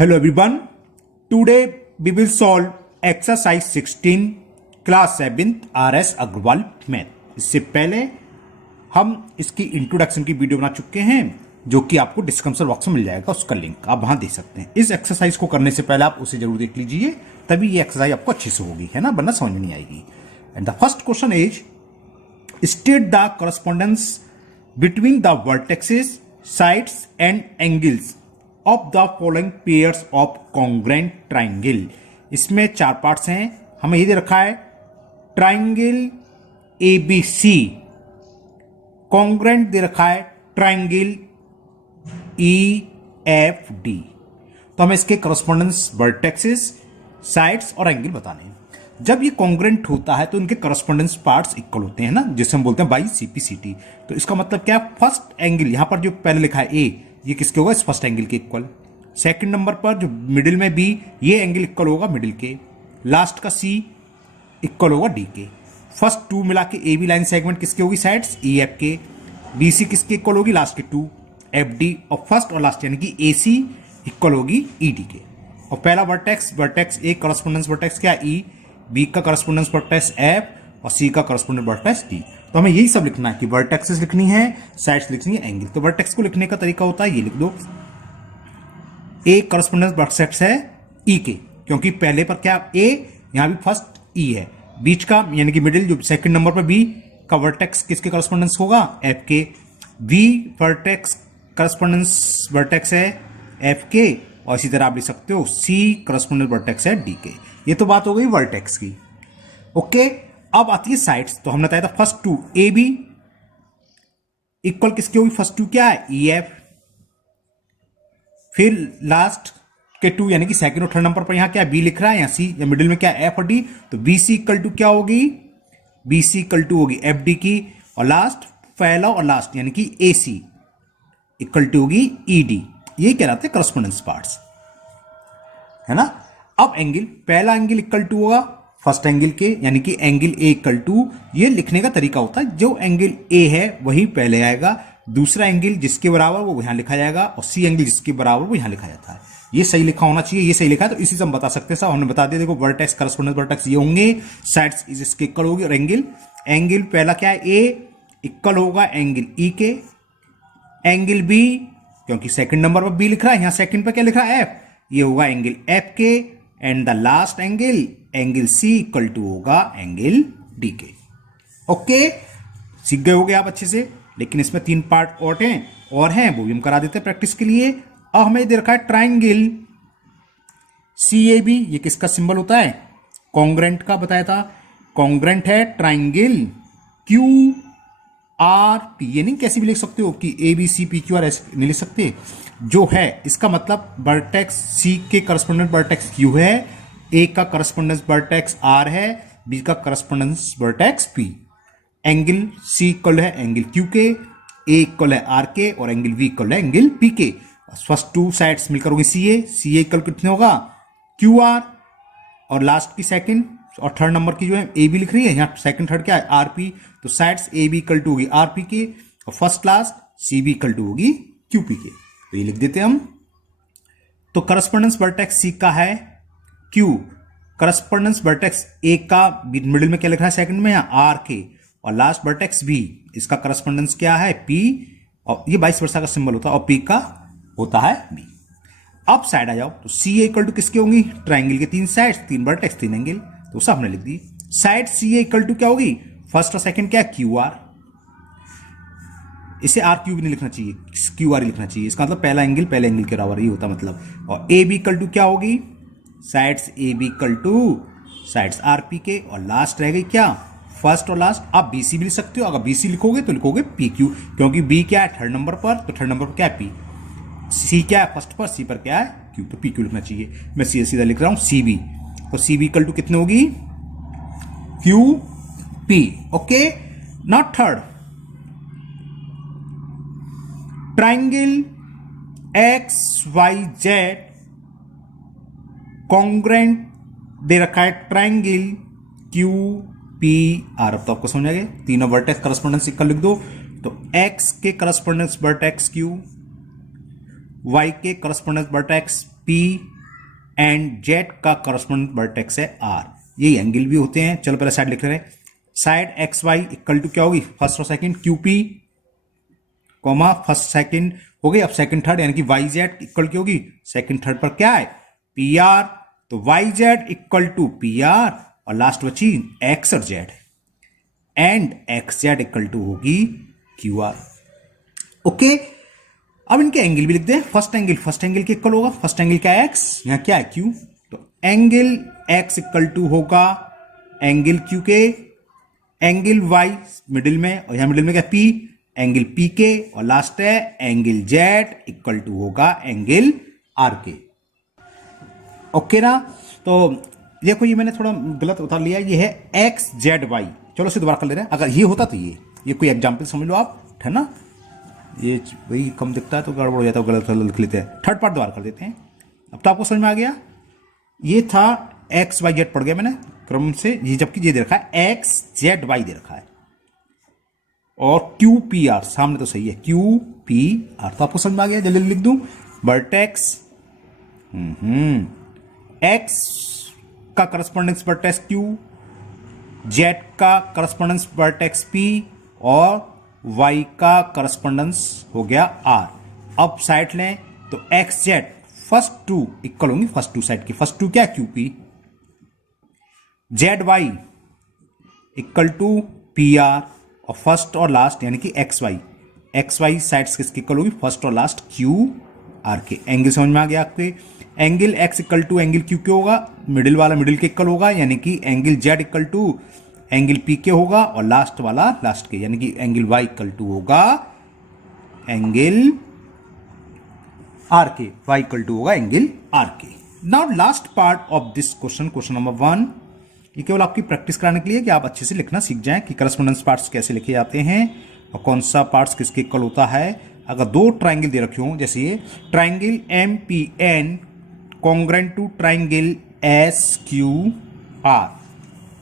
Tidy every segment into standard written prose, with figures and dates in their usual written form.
Hello everyone. Today we will solve exercise 16 class 7th RS Agarwal math. इससे पहले हम इसकी इंट्रोडक्शन की वीडियो बना चुके हैं जो कि आपको डिस्क्रिप्शन बॉक्स में मिल जाएगा, उसका लिंक आप वहां देख सकते हैं। इस एक्सरसाइज को करने से पहले आप उसे जरूर देख लीजिए, तभी ये एक्सरसाइज आपको अच्छे से होगी, है ना, वरना समझ में नहीं आएगी। And the first question is state the correspondence between the vertexes sides and angles of the following pairs of congruent triangle. इसमें चार पार्ट्स हैं, हमें ये दे रखा है ट्राइंगल ABC, कॉन्ग्रेंट दे रखा है ट्राइंगल EFD। तो हमें इसके करस्पॉन्डेंस वर्टेक्सेस साइड्स और एंगल बताने हैं। जब ये कॉन्ग्रेंट होता है तो इनके करस्पॉन्डेंस पार्ट्स इक्वल होते हैं ना, जिसे हम बोलते हैं बाई CPCT। तो इसका मतलब क्या है, फर्स्ट एंगल यहां पर जो पहले लिखा है A, ये किसके होगा, इस फर्स्ट एंगल के इक्वल। सेकंड नंबर पर जो मिडिल में B, ये एंगल इक्वल होगा मिडिल के। लास्ट का C इक्वल होगा D के। फर्स्ट टू मिला के AB लाइन सेगमेंट किसके होगी, साइड्स EF के। BC किसके इक्वल होगी, लास्ट के टू FD। और फर्स्ट और लास्ट यानी कि AC इक्वल होगी ED के। और पहला वर्टेक्स A करस्पॉन्डेंस वर्टेक्स क्या E, B का करस्पॉन्डेंस वर्टेक्स F और C का करस्पॉन्डेंस वर्टेक्स D। तो हमें यही सब लिखना है कि वर्टेक्सेस लिखनी है, साइड्स लिखनी है, एंगल। तो वर्टेक्स को लिखने का तरीका होता है, ये लिख दो A करस्पॉन्डेंस वर्टेक्स है E के, क्योंकि पहले पर क्या A, यहां भी फर्स्ट E है। बीच का यानी कि मिडिल जो सेकंड नंबर पर B का वर्टेक्स किसके करस्पॉन्डेंस होगा, F के। V वर्टेक्स करस्पॉन्डेंस वर्टेक्स है F के, और इसी तरह आप लिख सकते हो C करस्पॉन्डेंस वर्टेक्स है D के। ये तो बात हो गई वर्टेक्स की। ओके, अब आती है साइड्स। तो हमने बताया था फर्स्ट टू AB इक्वल किसके होगी, फर्स्ट टू क्या है EF। फिर लास्ट के टू यानी कि सेकंड और थर्ड नंबर पर यहां क्या B लिख रहा है, यहां C, या मिडिल में क्या F और D। तो BC इक्वल टू क्या होगी, BC इक्वल टू होगी FD की। और लास्ट पहला और लास्ट यानी कि AC इक्वल टू होगी ED। ये कहलाते हैं करस्पॉन्डेंस पार्ट्स, है ना। अब एंगल, पहला एंगल इक्वल टू होगा फर्स्ट एंगल के, यानी कि एंगल A इक्वल टू। ये लिखने का तरीका होता है, जो एंगल A है वही पहले आएगा, दूसरा एंगल जिसके बराबर वो यहां लिखा जाएगा, और C एंगल जिसके बराबर वो यहां लिखा जाता है। ये सही लिखा होना चाहिए, ये सही लिखा है तो इसी से हम बता सकते हैं। साहब हमने बता दिया, देखो वर्टेक्स करस्पॉन्डेंस वर्टेक्स ये होंगे, साइड्स इसके इक्वल होगी, और एंगल पहला क्या है A इक्वल होगा एंगल E के। एंगल B, क्योंकि सेकंड नंबर पर B लिख रहा है, यहां सेकंड पर क्या लिख रहा है F, ये होगा एंगल F के। And the last angle C equal to होगा एंगल D के। ओके, सीख गए होगे आप अच्छे से। लेकिन इसमें तीन पार्ट और हैं वो भी हम करा देते हैं प्रैक्टिस के लिए। अब हमें दे रखा है ट्राइंगल CAB, ये किसका सिंबल होता है, कॉन्ग्रेंट का बताया था। कॉन्ग्रेंट है ट्राइंगल QRP। ये नहीं कैसे भी लिख सकते हो कि ABCPQR ऐसे नहीं लिख सकते। जो है इसका मतलब वर्टेक्स C के करस्पॉन्डेंस वर्टेक्स Q है, A का करस्पॉन्डेंस वर्टेक्स R है, B का correspondence vertex P। Angle C equal है एंगल Q के, A इक्वल है R के, और एंगल V इक्वल है एंगल P के। फर्स्ट टू साइड्स मिलकर होगी CA इक्वल कितने होगा QR, और लास्ट की सेकंड और थर्ड नंबर की जो है AB लिख रही है, यहाँ सेकंड थर्ड क्या है RP। तो साइड्स AB इक्वल टू होगी RP के, और first last CB equal to होगी QP के। तो ये लिख देते हैं हम। तो करस्पॉन्डेंस वर्टेक्स C का है Q, करस्पॉन्डेंस वर्टेक्स A का मिडिल में क्या लिख रहा है, सेकंड में R के, और लास्ट वर्टेक्स B, इसका करस्पॉन्डेंस क्या है P, और ये वाइस वर्सा का सिंबल होता है, और P का होता है B। अब साइड आ जाओ, तो CA इक्वल टू किसके होंगी, ट्राइंगल के तीन साइड्स, तीन वर्टेक्स, तीन एंगल। तो सब हमने लिख दी। साइड CA इक्वल टू क्या होगी, फर्स्ट और सेकंड क्या है QR। इसे RQ भी नहीं लिखना चाहिए, QR ही लिखना चाहिए। इसका मतलब पहला एंगल पहले एंगल के बराबर ही होता मतलब। और AB इक्वल टू क्या होगी, sides AB equal two sides RP के, और लास्ट रह गई क्या, फर्स्ट और लास्ट। आप BC भी लिख सकते हो, अगर BC लिखोगे तो लिखोगे PQ, क्योंकि B क्या है थर्ड नंबर पर, तो थर्ड नंबर पर क्या है P। C क्या है फर्स्ट पर, C पर क्या है Q, तो PQ लिखना चाहिए। मैं सीधा लिख रहा हूं CB। तो CB इक्वल टू कितने होगी, QP। Okay, not third triangle XYZ congruent दे रखा है ट्राइंगल QPR। अब तो आपको समझ आ गया, तीनों वर्टेक्स करस्पॉन्डेंस इक्वल लिख दो। तो X के करस्पॉन्डेंस वर्टेक्स Q, Y के correspondence vertex P and Z का करस्पॉन्डेंट वर्टेक्स है आर। ये एंगल भी होते हैं। चलो पहले साइड लिख रहे हैं। Side X Y equal to क्या होगी, फर्स्ट और second Q P comma first second हो गई। अब सेकंड थर्ड यानी कि वाई जेड इक्वल की होगी सेकंड थर्ड पर क्या है पी आर, तो Y Z equal to P R और लास्ट बची एक्स और Z and X Z equal to होगी क्यू आर। ओके, अब इनके एंगल भी लिख दें। फर्स्ट एंगल के इक्वल होगा, फर्स्ट एंगल क्या है एक्स, यहां क्या है क्यू, तो एंगल एक्स इक्वल टू होगा एंगल क्यू के, एंगल वाई मिडिल में और यहां मिडिल में क्या पी, एंगल पी के और लास्ट है एंगल जेड इक्वल टू होगा एंगल आर के। ओके ना, तो देखो ये मैंने थोड़ा गलत उतार लिया, ये है एक्स जेड वाई। चलो इसे दोबारा कर ले रहे हैं। अगर ये होता तो ये कोई एग्जाम्पल समझ लो आप, है ना, ये वही कम दिखता है तो गड़बड़ हो जाता है, गलत लिख लेते हैं। थर्ड पार्ट दोबारा कर देते हैं। अब तो आपको समझ में आ गया। ये था एक्स वाई जेड पढ़ गया मैंने क्रम से, ये जबकि ये दे रखा है एक्स जेड वाई दे रखा है और क्यू पी आर सामने तो सही है क्यू पी आर, तो आपको समझ में आ गया। जल्दी लिख दूं वर्टेक्स एक्स का करस्पॉन्डेंस वर्टेक्स क्यू, जेड का करस्पॉन्डेंस वर्टेक्स पी और वाई का करस्पॉन्डेंस हो गया आर। अब साइड लें तो X Z first two equal होंगी, फर्स्ट टू साइड की, फर्स्ट टू क्या Q P, Z Y equal to P R और फर्स्ट और लास्ट यानी कि एक्स वाई साइड्स किसकी इक्वल होगी, फर्स्ट और लास्ट क्यू आर के। एंगल समझ में आ गया आपके। Angle X equal to angle Q के होगा, मिडिल वाला मिडिल के इक्वल होगा यानी कि angle Z equal to angle P के होगा और लास्ट वाला लास्ट के यानी कि एंगल वाई इक्वल टू होगा एंगल आर के, वाई इक्वल टू होगा एंगल आर के। Now last part of this question number 1, ये केवल आपकी प्रैक्टिस कराने के लिए कि आप अच्छे से लिखना सीख जाएं कि करस्पॉन्डेंस पार्ट्स कैसे लिखे जाते हैं और कौन सा पार्ट्स किसके इक्वल होता है। अगर दो ट्राइंगल दे रखे हो, जैसे ये triangle M P N congruent to triangle S Q R,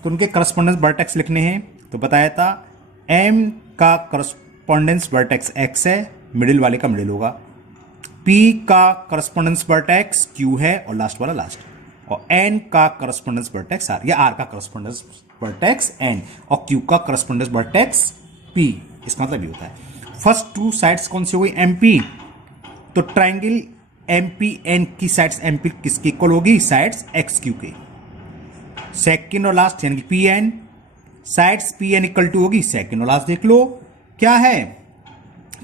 तो उनके करस्पॉन्डेंस वर्टेक्स लिखने हैं। तो बताया था एम का करस्पॉन्डेंस वर्टेक्स एक्स है, मिडिल वाले का मिडिल होगा, पी का करस्पॉन्डेंस वर्टेक्स क्यू है और लास्ट वाला लास्ट, और एन का करस्पॉन्डेंस वर्टेक्स आर या आर का करस्पॉन्डेंस वर्टेक्स एन और क्यू का करस्पॉन्डेंस वर्टेक्स पी। इसका मतलब ये होता है फर्स्ट टू साइड्स कौन सी हो गई एमपी, तो ट्राइंगल एमपी एन की साइड्स एमपी किसकी इक्वल होगी, साइड्स एक्स क्यू के। सेकंड और लास्ट यानी कि P N sides P N equal to होगी सेकंड और लास्ट देख लो क्या है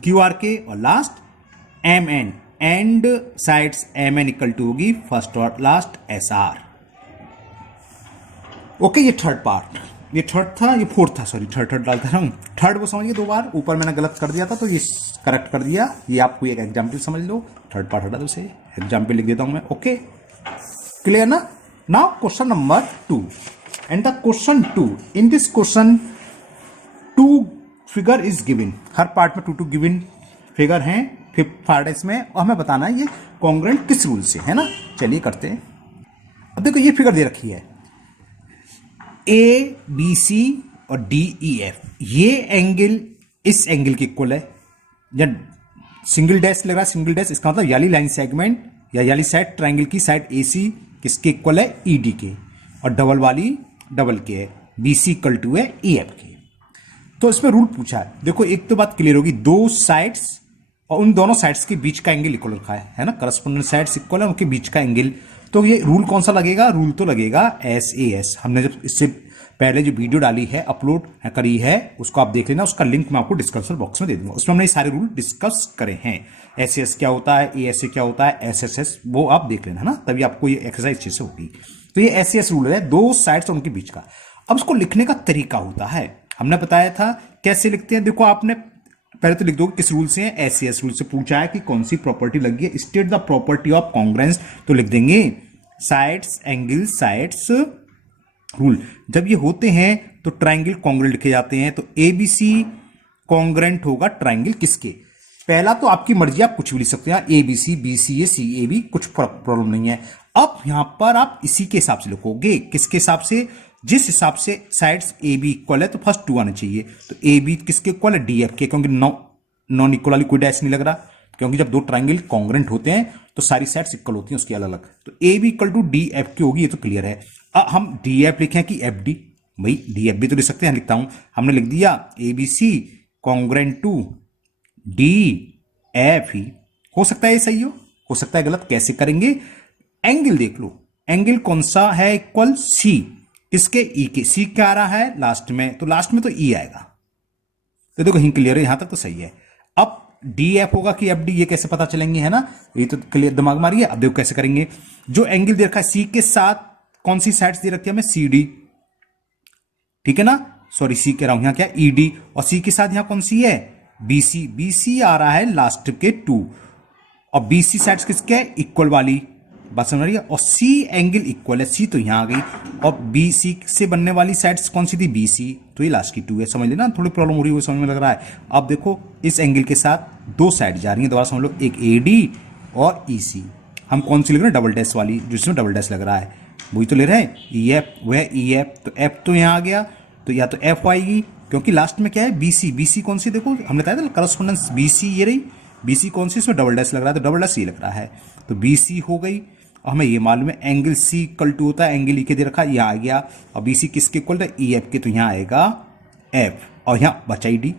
क्यू आर के, और last M N and sides M N equal to होगी फर्स्ट और लास्ट एस आर। ओके, ये थर्ड पार्ट, ये थर्ड था, ये फोर्थ था, सॉरी थर्ड डालता रहा हूं। थर्ड वो समझिए दो बार, ऊपर मैंने गलत कर दिया था तो ये करेक्ट कर दिया। ये आपको एक एग्जाम्पल समझ लो, थर्ड पार्ट हटा दो, उसे एग्जाम्पल लिख देता हूं मैं। ओके, क्लियर ना। Now question number 2 and the question 2, in this question 2 figure is given, her part में 2 गिवन फिगर हैं, फिफ्थ पार्ट इसमें, और हमें बताना है ये कॉन्ग्रेंट किस रूल से है ना। चलिए करते हैं। अब देखो ये फिगर दे रखी है ए बी सी और डी ई एफ, ये एंगल इस एंगल के इक्वल है। जब सिंगल डैश लग रहा है, सिंगल डैश इसका मतलब याली लाइन सेगमेंट या याली साइड ट्राइंगल की साइड ए सी किसके इक्वल है, ई डी के, और डबल वाली डबल के है, बी सी इक्वल टू है ई एफ के। तो इसमें रूल पूछा है, देखो एक तो बात क्लियर होगी, दो साइड्स और उन दोनों साइड्स के बीच का एंगल इक्वल रखा है ना, करस्पॉन्डेंट साइड्स इक्वल है, उनके बीच का एंगल। तो ये रूल कौन सा लगेगा, रूल तो लगेगा एस ए एस। हमने जब इससे पहले जो वीडियो डाली है, अपलोड करी है, उसको आप देख लेना, उसका लिंक मैं आपको डिस्क्रिप्शन बॉक्स में दे दूंगा। उसमें हमने सारे रूल डिस्कस करे हैं, एस एस क्या होता है, ए एस ए क्या होता है, एस एस एस, वो आप देख लेना है ना, तभी आपको ये एक्सरसाइज अच्छे से होगी। तो ये एस एस रूल है, दो साइड्स और उनके बीच का। अब उसको लिखने का तरीका होता है, हमने बताया था कैसे लिखते हैं। देखो आपने पहले तो लिख दो किस रूल से है, एस रूल से पूछा है कि कौन सी प्रॉपर्टी लगी है, state the property of congruence, तो लिख देंगे साइड्स एंगल साइड्स रूल। जब ये होते हैं तो ट्राइंगल कॉन्ग्रेंट लिखे जाते हैं। तो एबीसी कॉन्ग्रेंट होगा ट्राइंगल किसके, पहला तो आपकी मर्जी, आप कुछ भी लिख सकते हैं, ABC B C A C A B, कुछ प्रॉब्लम नहीं है। अब यहां पर आप इसी के हिसाब से लिखोगे, किसके हिसाब से, जिस हिसाब से साइड्स ए बी इक्वल है तो फर्स्ट 2 आना चाहिए। तो ए बी किसके इक्वल है, डी एफ के, क्योंकि नॉन इक्वल वाली कोई डैश नहीं लग रहा, क्योंकि जब दो ट्राइंगल कॉन्ग्रेंट होते हैं तो सारी साइड्स इक्वल होती हैं उसकी अलग अलग। तो A B equal to D F की होगी, ये तो क्लियर है। अब हम डी एफ लिखें कि एफ डी, भाई डी एफ भी तो लिख सकते हैं, लिखता हूं, हमने लिख दिया A B C congruent to D F ही। हो सकता है ये सही हो सकता है गलत। कैसे करेंगे? एंगल देख लो, एंगल कौन सा है इक्वल सी, किसके? ई के। सी क्या आ रहा है लास्ट में, तो लास्ट में तो ई आएगा। तो देखो कहीं क्लियर है, यहां तक तो सही है। अब डी एफ होगा कि एफ डी, ये कैसे पता चलेंगे, है ना? ये तो क्लियर, दिमाग मारिए। अब देखो कैसे करेंगे। जो एंगल दे रखा है सी के साथ कौन सी साइड्स दे रखी है हमें? सी डी, ठीक है ना? सॉरी सी कह रहा हूं, यहां क्या ई डी, और सी के साथ यहां कौन सी है? बीसी। बीसी आ रहा है लास्ट के 2, और बीसी साइड्स किसके? इक्वल वाली। बात समझ रही है? और सी एंगल इक्वल है, सी तो यहां आ गई, और बीसी से बनने वाली साइड्स कौन सी थी? बीसी, तो ये लास्ट की 2 है। समझ लेना, थोड़ी प्रॉब्लम हो रही है, समझ में लग रहा है। अब देखो इस एंगल के साथ दो साइड जा रही है, दोबारा समझ लो, एक एडी और ईसी। हम कौन सी ले रहे हैं? डबल डैश वाली, जिसमें डबल डैश लग रहा है, वही तो ले रहे हैं। ई एफ, वह ई एफ, तो एफ तो यहां आ गया, तो या तो एफ आएगी, क्योंकि लास्ट में क्या है? बीसी। बीसी कौन सी? देखो हमने बताया था करस्पॉन्डेंस, बीसी ये रही। बीसी कौन सी? इसमें डबल डैश लग रहा है, तो डबल डैश ये लग रहा है, तो बीसी हो गई। और हमें ये मालूम है एंगल सी इक्वल टू होता है, एंगल ई के दे रखा, यहाँ आ गया, और बीसी किसके इक्वल है? ई एफ के, तो यहाँ आएगा एफ, और यहाँ बचा ही डी।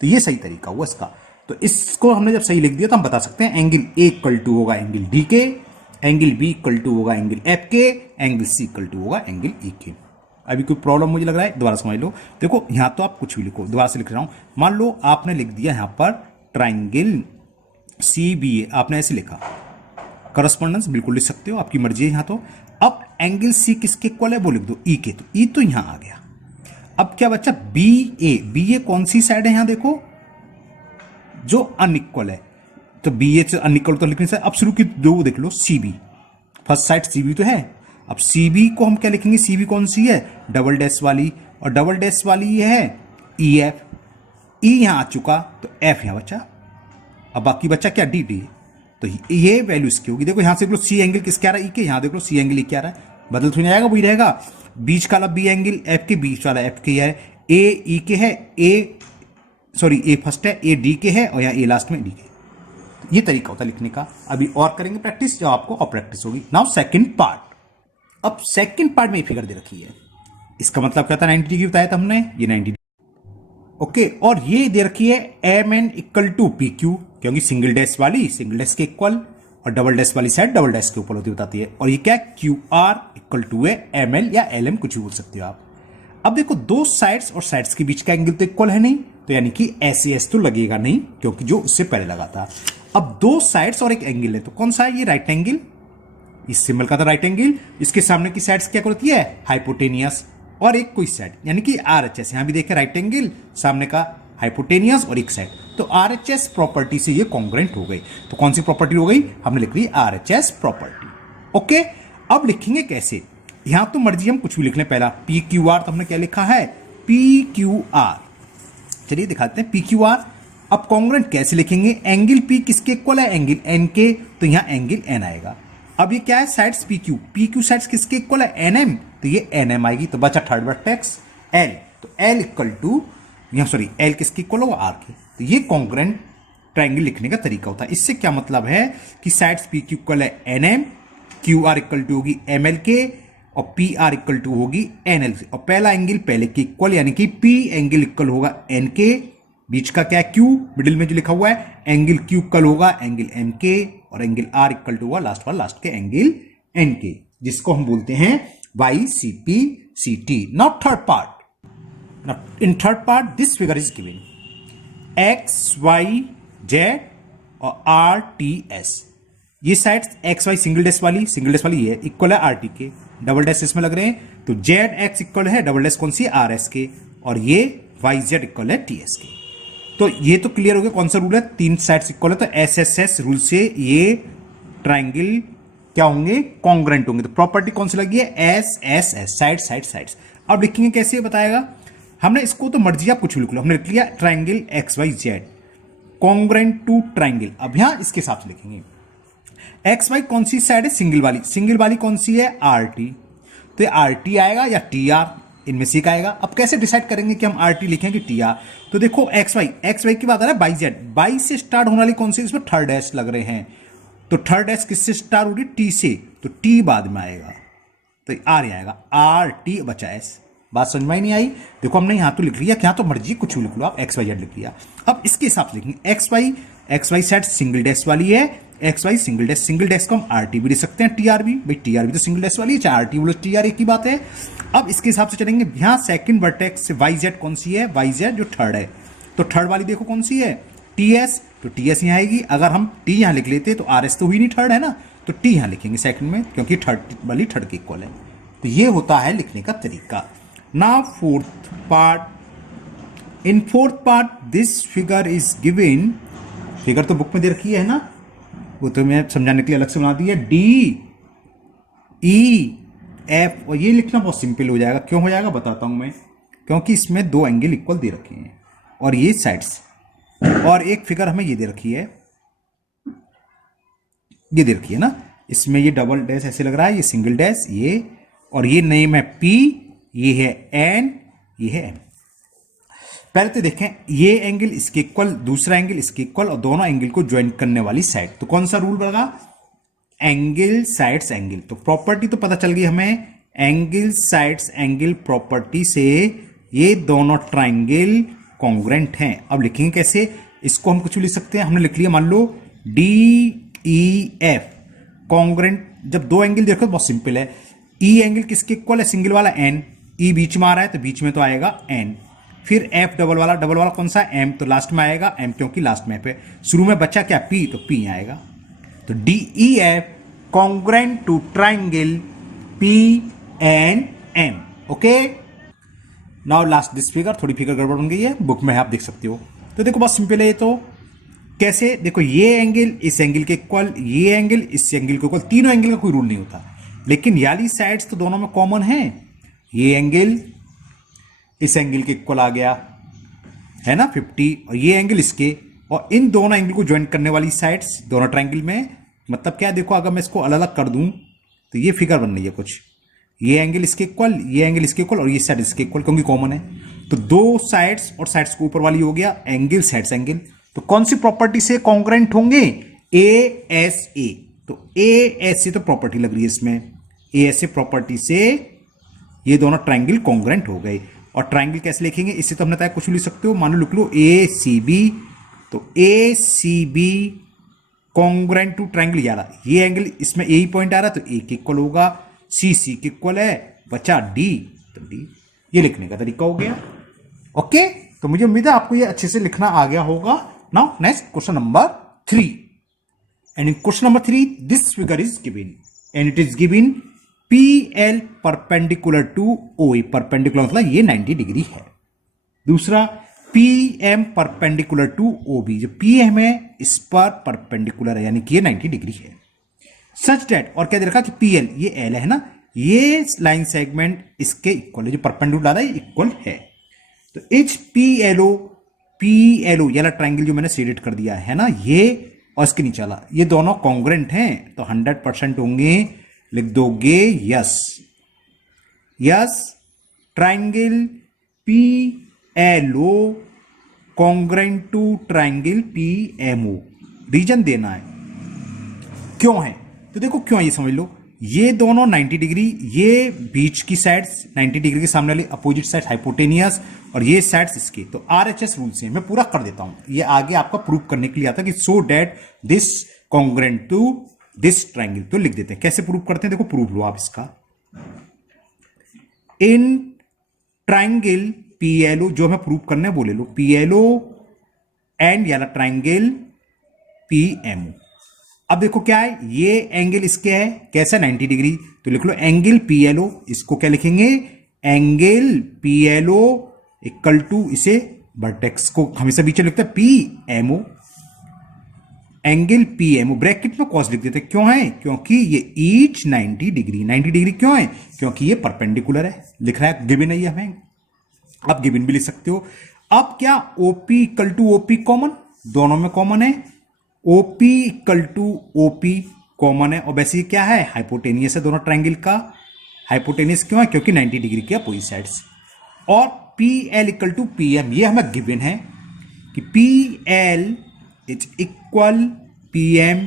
तो ये सही तरीका हुआ इसका। तो इसको हमने जब सही लिख दिया तो हम बता सकते हैं एंगल ए इक्वल टू होगा एंगल डी के, एंगल बी इक्वल टू होगा एंगल एफ के, एंगल सी इक्वल टू होगा एंगल ई के। अभी कोई प्रॉब्लम मुझे लग रहा है? दोबारा समझ लो। देखो यहां तो आप कुछ भी लिखो, दोबारा से लिख रहा हूं। मान लो आपने लिख दिया यहां पर ट्राइंगल सी बी ए, आपने ऐसे लिखा, करस्पॉन्डेंस बिल्कुल लिख सकते हो, आपकी मर्जी है यहां तो। अब एंगल सी किसके इक्वल है वो लिख दो, ई के, तो ई तो यहां आ गया। अब क्या बच्चा? बी ए। बी ए कौन सी साइड है? यहां देखो जो अनइक्वल है, तो बी ए से अनइक्वल तो लिखने से अब शुरू की दो देख लो, C B, first side C B तो है। अब सी बी को हम क्या लिखेंगे? सी बी कौन सी है? डबल डैश वाली, और डबल डैश वाली ये है ई एफ। ई यहां आ चुका, तो एफ यहां बचा, अब बाकी बच्चा क्या? D D. तो ये वैल्यू इसकी होगी। देखो यहां से देख लो सी एंगल किसके आ रहा है? ई के। यहां देख लो सी एंगल ई क्या आ रहा है, बदल थोड़ी जाएगा, वही रहेगा। बीच का वाला बी एंगल एफ के, बीच वाला एफ के है। ए ई के है, ए सॉरी ए फर्स्ट है, ए डी के है, और यहाँ ए लास्ट में डी के। ये तरीका होता है लिखने का। अभी और करेंगे प्रैक्टिस, जो आपको और प्रैक्टिस होगी। Now second part. अब सेकंड पार्ट में फिगर दे रखी है, इसका मतलब क्या था? 90 डिग्री बताया था हमने, ये 90 ओके। और ये दे रखी है M N equal to P Q, क्योंकि सिंगल डैश वाली सिंगल डैश के इक्वल, और डबल डैश वाली साइड डबल डैश के ऊपर होती बताती है। और ये क्या? क्यू आर इक्वल टू है एम एल या एल एम, कुछ भी बोल सकते हो आप। अब देखो दो साइड्स और साइड्स के बीच का एंगल तो इक्वल है नहीं, तो यानी कि ऐसे एस तो लगेगा नहीं, क्योंकि जो उससे पहले लगा था। अब दो साइड्स और एक एंगल है, तो कौन सा है? ये राइट एंगल, इस सिंबल का था राइट एंगल। इसके सामने की साइड्स क्या करती है? हाइपोटेनियस, और एक कोई साइड यानी कि आर एच एस। यहां भी देखें राइट एंगल, सामने का हाइपोटेनियस और एक साइड, तो आर एच एस प्रॉपर्टी से ये कॉन्ग्रेंट हो गई। तो कौन सी प्रॉपर्टी हो गई? हमने लिख ली R H S property. Okay, अब लिखेंगे कैसे? यहां तो मर्जी हम कुछ भी लिख लें। पहला पी क्यू आर, तो हमने क्या लिखा है? P Q R. चलिए दिखाते हैं पी क्यू आर। अब कॉन्ग्रेंट कैसे लिखेंगे? एंगल पी किसके इक्वल है? एंगल एन के, तो यहां एंगल एन आएगा। अब ये क्या है? Sides P Q, P Q sides किसके इक्वल है? एन एम, तो ये एन एम आएगी। तो बचा थर्ड वर्टेक्स एल, तो एल इक्वल टू, यहां सॉरी एल किसके इक्वल होगा? आर के। तो ये कॉन्ग्रेंट ट्राइंगल लिखने का तरीका होता है। इससे क्या मतलब है कि साइड्स पी क्यू इक्वल है N M, Q R equal to होगी एम एल के, और पी आर इक्वल टू होगी एन एल से। और पहला एंगल पहले के इक्वल, यानी कि पी एंगल इक्वल होगा एन के, बीच का क्या? क्यू, मिडिल में जो लिखा हुआ है एंगल क्यू इक्वल होगा एंगल एम के, और एंगल आर इक्वल टू होगा लास्ट वाला लास्ट के एंगल एन के, जिसको हम बोलते हैं by C P C T. Now third part. In third part this figure is given X Y Z और आर टी एस। ये sides X Y single dash वाली ये इक्वल है आर टी के, डबल डैश इसमें लग रहे हैं, तो जेड एक्स इक्वल है डबल डैश कौन सी? आर एस के, और ये वाई जेड इक्वल है टी एस के। तो ये तो क्लियर हो गया कौन सा रूल है? तीन साइड्स इक्वल है, तो एस एस एस रूल से ये ट्राइंगल क्या होंगे? कॉन्ग्रेंट होंगे। तो प्रॉपर्टी कौन सी लगी है? S S S, side side sides. अब लिखेंगे कैसे बताएगा? हमने इसको तो मर्जी आप कुछ भी लिख लो, हमने लिख लिया triangle X Y Z congruent to triangle. अब यहां इसके हिसाब से लिखेंगे एक्स वाई कौन सी साइड है? सिंगल वाली कौन सी है? आर टी, तो ये आर टी आएगा या टी आर, इनमें से एक आएगा। अब कैसे डिसाइड करेंगे कि हम आर टी लिखें कि टी आर? तो देखो एक्स वाई की बात आ रहा है, बाई जेड, बाई से स्टार्ट होने वाली कौन सी, इसमें थर्ड डैश लग रहे हैं, तो थर्ड डैश किससे स्टार्ट हो रही? टी से, तो टी बाद में आएगा, तो आर ही आएगा, आर टी बचा एस। बात समझ में ही नहीं आई? देखो हमने यहां तो लिख लिया, क्या तो मर्जी कुछ भी लिख लो आप, एक्स वाई जेड लिख लिया। अब इसके हिसाब से लिखेंगे X Y set single dash वाली है, एक्स वाई सिंगल डैश को हम आर टी भी लिख सकते हैं, टी आर भी, भाई टी आर भी तो सिंगल डैश वाली है, चाहे आर टी बोलो टी आर एक ही बात है। अब इसके हिसाब से चलेंगे, यहां सेकंड वर्टेक्स से वाई जेड कौन सी है? वाई जेड जो थर्ड है, तो थर्ड वाली देखो कौन सी है? टी एस, तो टी एस यहां आएगी। अगर हम टी यहां लिख लेते तो आर एस तो हुई नहीं, थर्ड है ना, तो टी यहां लिखेंगे सेकंड में, क्योंकि थर्ड वाली थर्ड के इक्वल है। तो ये होता है लिखने का तरीका। Now fourth part, in fourth part this figure is given, figure तो बुक में दे रखी है ना, वो तो मैं समझाने के लिए अलग से बना दी है, डी ई एफ, और ये लिखना बहुत सिंपल हो जाएगा। क्यों हो जाएगा बताता हूं मैं, क्योंकि इसमें दो एंगल इक्वल दे रखे हैं और ये साइड्स, और एक फिगर हमें ये दे रखी है, ये दे रखी है ना, इसमें ये डबल डैश ऐसे लग रहा है, ये सिंगल डैश, ये, और ये नेम है पी, ये है एन, ये है एम। पहले तो देखें, ये एंगल इसके इक्वल, दूसरा एंगल इसके इक्वल, और दोनों एंगल को ज्वाइन करने वाली साइड, तो कौन सा रूल बनेगा? Angle sides angle. तो प्रॉपर्टी तो पता चल गई हमें, एंगल साइड्स एंगल प्रॉपर्टी से ये दोनों ट्राइंगल कॉन्ग्रेंट हैं। अब लिखेंगे कैसे इसको? हम कुछ भी लिख सकते हैं, हमने लिख लिया, मान लो डी ई एफ कॉन्ग्रेंट। जब दो एंगल देखो बहुत सिंपल है, ई एंगल किसके इक्वल है? सिंगल वाला एन, ई बीच में आ रहा है तो बीच में तो आएगा एन, फिर एफ डबल वाला कौन सा? एम, तो लास्ट में आएगा एम, क्योंकि लास्ट में पे, शुरू में बचा क्या? पी, तो पी आएगा। तो D E F congruent to triangle P N M. Okay, now last this figure, थोड़ी फिगर गड़बड़ बन गई है, बुक में आप देख सकते हो। तो देखो बहुत सिंपल है ये, तो कैसे? देखो ये एंगल इस एंगल के इक्वल, ये एंगल इस एंगल के इक्वल, तीनों एंगल का कोई रूल नहीं होता, लेकिन याली साइड्स तो दोनों में कॉमन है। ये एंगल इस एंगल के इक्वल आ गया है ना 50, और ये एंगल इसके, और इन दोनों एंगल को ज्वाइन करने वाली साइड्स दोनों ट्रायंगल में, मतलब क्या? देखो अगर मैं इसको अलग अलग कर दूं तो ये फिगर बन रही है कुछ, ये एंगल इसके इक्वल, ये एंगल इसके इक्वल, और ये साइड इसके इक्वल, क्योंकि कॉमन है। तो दो साइड्स, और साइड्स के ऊपर वाली हो गया एंगल साइड्स एंगल। तो कौन सी प्रॉपर्टी से कॉन्ग्रेंट होंगे? A S A. तो ए एस ए तो प्रॉपर्टी लग रही है इसमें, ए एस ए प्रॉपर्टी से ये दोनों ट्रायंगल कॉन्ग्रेंट हो गए। और ट्रायंगल कैसे लिखेंगे? इससे तो हमने बताया कुछ भी लिख सकते हो, मान लो लिख लो ए सी बी, तो A C B congruent to triangle, ये एंगल इसमें ए ही पॉइंट आ रहा है तो ए के इक्वल होगा, सी सी के इक्वल है, बचा डी, तो डी। ये लिखने का तरीका हो गया। ओके, तो मुझे उम्मीद है आपको ये अच्छे से लिखना आ गया होगा। Now next question number 3, and in question number 3 this figure is given and it is given P L perpendicular to O A, perpendicular मतलब ये 90 डिग्री है। दूसरा P M perpendicular to O B, जो पी एम है इस पर perpendicular है, यानी कि ये 90 डिग्री है। सच डेट, और क्या दे रखा कि पी एल, ये एल है ना, ये लाइन सेगमेंट इसके इक्वल है, जो परपेंडिकुलर है इक्वल है। तो एच पी एल ओ ये ट्राइंगल जो मैंने शेडेड कर दिया है ना, ये और इसके नीचे वाला, ये दोनों कॉन्ग्रेंट हैं, तो 100% होंगे। लिख दोगे yes, yes triangle P L O congruent to triangle P M O. Reason देना है क्यों है, तो देखो क्यों है ये समझ लो। ये दोनों 90 डिग्री, ये बीच की साइड्स 90 डिग्री के सामने वाली अपोजिट साइड हाइपोटेनियस, और ये साइड्स इसके, तो आरएचएस रूल से मैं पूरा कर देता हूं। ये आगे आपका प्रूव करने के लिए आता है कि so that this congruent to this triangle. तो लिख देते हैं, कैसे प्रूव करते हैं, देखो प्रूव लो आप इसका। इन ट्राइंगल पीएलओ, जो हमें प्रूव करना है वो ले लो, पीएलओ एंड याला ट्राइंगल पीएमओ। अब देखो क्या है, ये एंगल इसके है कैसा 90 डिग्री, तो लिख लो एंगल पीएलओ, इसको क्या लिखेंगे, एंगल पीएलओ इक्वल टू, इसे वर्टेक्स को हमेशा बीच में लिखते हैं पीएमओ, एंगल पीएमओ ब्रैकेट में कॉस लिख देते हैं। क्यों है, क्योंकि ये ईच 90 डिग्री, 90 डिग्री क्यों है, क्योंकि ये परपेंडिकुलर है, लिख रहा है गिवन है ये हमें, आप गिवन भी लिख सकते हो। अब क्या OP equal to OP common, दोनों में कॉमन है, OP equal to OP common है, और वैसे क्या है हाइपोटेनियस है दोनों ट्राइंगल का। हाइपोटेनियस क्यों है, क्योंकि 90 डिग्री के अपोजिट साइड्स। और P L equal to P M, ये हमें गिवन है कि P L is equal P M,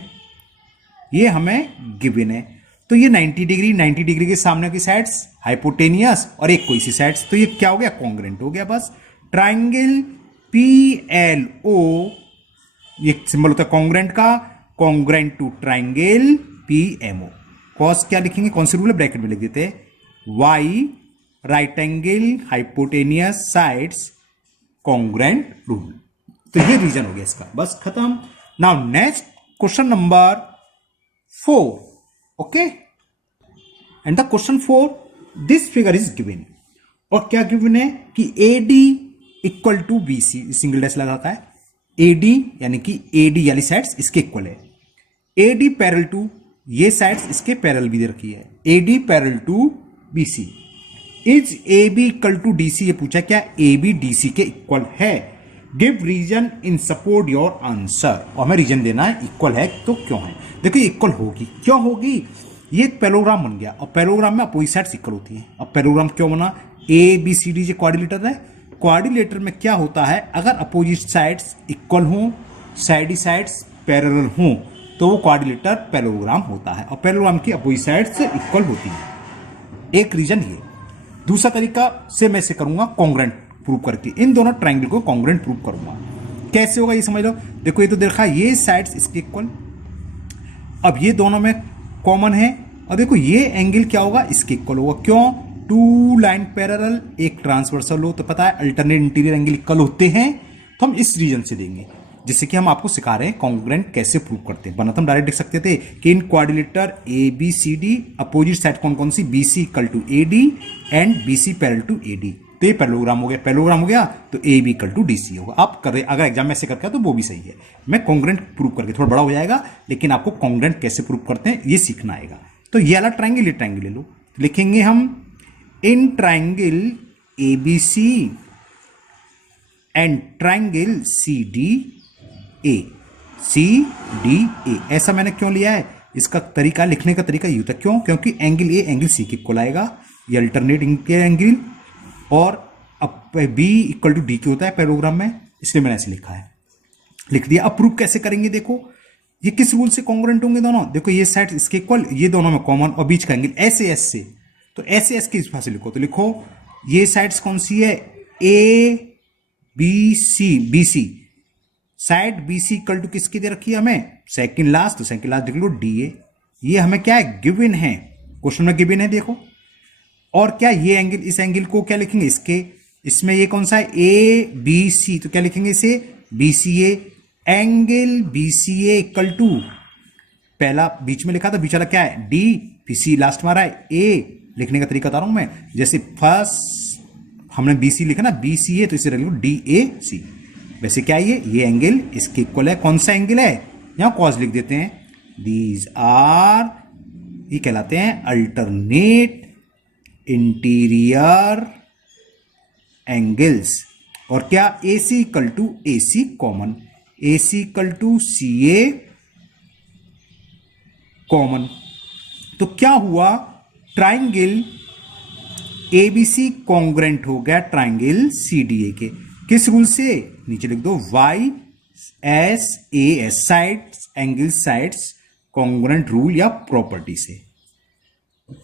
ये हमें गिवन है। तो ये 90 डिग्री के सामने की साइड्स हाइपोटेनियस और एक कोई सी साइड्स, तो ये क्या हो गया, कॉन्ग्रेंट हो गया। बस ट्राइंगल पी एल ओ, ये सिंबल होता है कॉन्ग्रेंट का, congruent to triangle P M O. Cause क्या लिखेंगे, कौन सी रूल है, ब्रैकेट में लिख देते हैं, by right angle hypotenuse sides congruent rule. तो ये रीजन हो गया इसका, बस खत्म। Now next question number 4, okay. And the question 4, this figure is given, और क्या गिवन है कि AD equal to BC, single dash लगा रखा है, AD यानी कि AD वाली साइड्स इसके इक्वल है, AD पैरेलल टू, ये साइड्स इसके पैरेलल भी दे रखी है, AD parallel to BC। Is AB equal to DC, ये पूछा क्या, AB DC के इक्वल है। Give reason in support your answer, और हमें रीजन देना है इक्वल है तो क्यों है। देखो इक्वल होगी, क्यों होगी, ये एक पैरेललोग्राम बन गया, और पैरेललोग्राम में अपोजिट साइड्स इक्वल होती हैं। अब पैरेललोग्राम क्यों बना, ABCD जो क्वाड्रिलेटर है, क्वाड्रिलेटर में क्या होता है, अगर अपोजिट साइड्स इक्वल हों, साइड साइड्स पैरेलल हों, तो वो क्वाड्रिलेटर पैरेललोग्राम होता है, और पैरेललोग्राम की अपोजिट साइड्स इक्वल होती है। एक रीजन ये। दूसरा तरीका से मैं इसे करूंगा कॉन्ग्रेंट प्रूव करके, इन दोनों ट्रायंगल को कॉन्ग्रेंट प्रूव करूंगा। कैसे होगा ये समझ लो। देखो ये तो देखा, ये साइड्स इसके इक्वल, अब ये दोनों में कॉमन है, और देखो ये एंगल क्या होगा, इसके इक्वल होगा। क्यों, टू लाइन पैरेलल, एक ट्रांसवर्सल हो, तो पता है अल्टरनेट इंटीरियर एंगल इक्वल होते हैं, तो हम इस रीजन से देंगे, जिससे कि हम आपको सिखा रहे हैं कॉन्ग्रेंट कैसे प्रूव करते हैं। वरना तो हम डायरेक्ट लिख सकते थे कि in quadrilateral ABCD opposite side कौन कौन सी, BC equal to AD and BC parallel to AD, तो ये पैरेललोग्राम हो गया, पैरेललोग्राम हो गया तो AB इक्वल टू DC होगा। आप कर रहे, अगर एग्जाम में ऐसे करके तो वो भी सही है। मैं कॉन्ग्रेंट प्रूव करके, थोड़ा बड़ा हो जाएगा, लेकिन आपको कॉन्ग्रेंट कैसे प्रूव करते हैं ये सीखना आएगा। तो ये वाला ट्राइंगल, ये ट्राइंगल ले लो, लिखेंगे हम in triangle ABC and triangle CDA, ऐसा मैंने क्यों लिया है, इसका तरीका, लिखने का तरीका ये होता है। क्यों, क्योंकि एंगल A एंगल C के इक्वल आएगा, ये अल्टरनेट एंगल, और B इक्वल टू D के होता है पैरेललोग्राम में, इसलिए मैंने ऐसे लिखा है, लिख दिया। अब प्रूव कैसे करेंगे, देखो ये किस रूल से कॉन्ग्रेंट होंगे दोनों, देखो ये साइड इसके इक्वल, ये दोनों में कॉमन, और बीच का एंगल ऐसे S से, तो ऐसे S के इस भाषा से लिखो, तो लिखो ये साइड्स कौन सी है, BC, side BC equal to किसकी दे रखी है हमें, सेकंड लास्ट, तो सेकंड लास्ट देख लो DA, ये हमें क्या है, गिवन है, क्वेश्चन में गिवन है देखो। और क्या ये एंगल, इस एंगल को क्या लिखेंगे, इसके, इसमें ये कौन सा है, ABC, तो क्या लिखेंगे इसे, BCA, angle BCA equal to, पहला बीच में लिखा था, बीच वाला क्या है D, BC लास्ट मारा है A, लिखने का तरीका बता रहा हूं मैं, जैसे फर्स्ट हमने BC लिखा ना, BCA, तो इसे लिखो DAC। वैसे क्या है ये एंगल इसके इक्वल है, कौन सा एंगल है, यहां कॉस लिख देते हैं, दीज आर, ये कहलाते हैं अल्टरनेट इंटीरियर एंगल्स। और क्या, AC equal to AC common, AC equal to CA common, तो क्या हुआ, ट्राइंगल ABC कॉन्ग्रेंट हो गया ट्राइंगल CDA के, किस रूल से, नीचे लिख दो, YSAS, sides angle sides congruent rule या प्रॉपर्टी से।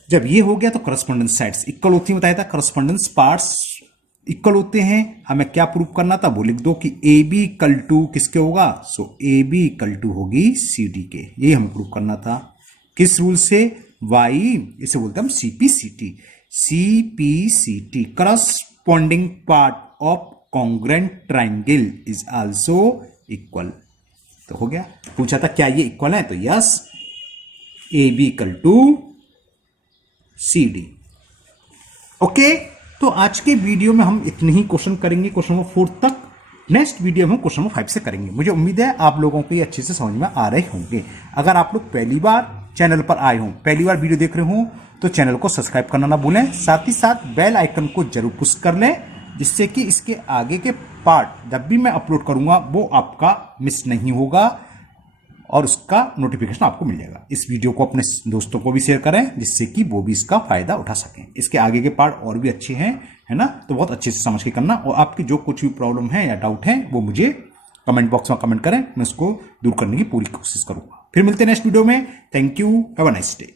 जब ये हो गया तो करस्पॉन्डेंस साइड्स इक्वल होती है, बताया था करस्पॉन्डेंस पार्ट्स इक्वल होते हैं। हमें क्या प्रूव करना था, वो लिख दो कि AB इक्वल टू किसके होगा, सो AB इक्वल टू होगी CD के, ये हमें प्रूव करना था, किस रूल से, Y, इसे बोलते हैं हम CPCT, corresponding part of congruent triangle is also equal. तो हो गया, पूछा था क्या ये इक्वल है, तो yes, AB equal to CD। Okay, तो आज के वीडियो में हम इतने ही क्वेश्चन करेंगे, क्वेश्चन नंबर 4 तक। नेक्स्ट वीडियो में क्वेश्चन नंबर 5 से करेंगे। मुझे उम्मीद है आप लोगों को ये अच्छे से समझ में आ रहे होंगे। अगर आप लोग पहली बार चैनल पर आए हों, पहली बार वीडियो देख रहे हो, तो चैनल को सब्सक्राइब करना ना भूलें, साथ ही साथ बेल आइकन को जरूर पुश कर लें, जिससे कि इसके आगे के पार्ट जब भी मैं अपलोड करूंगा वो आपका मिस नहीं होगा। और उसका नोटिफिकेशन आपको मिल जाएगा। इस वीडियो को अपने दोस्तों को भी शेयर करें जिससे कि वो भी इसका फायदा उठा सकें। इसके आगे के पार्ट और भी अच्छे हैं, है ना, तो बहुत अच्छे से समझ के करना। और आपकी जो कुछ भी प्रॉब्लम है या डाउट है वो मुझे कमेंट बॉक्स में कमेंट करें, मैं उसको दूर करने की पूरी कोशिश करूंगा। फिर मिलते हैं नेक्स्ट वीडियो में। Thank you, have a nice day.